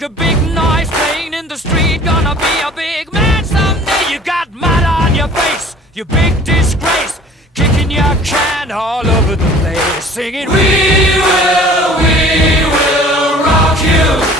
make a big noise playing in the street. Gonna be a big man someday. You got mud on your face, you big disgrace, kicking your can all over the place, singing, we will rock you.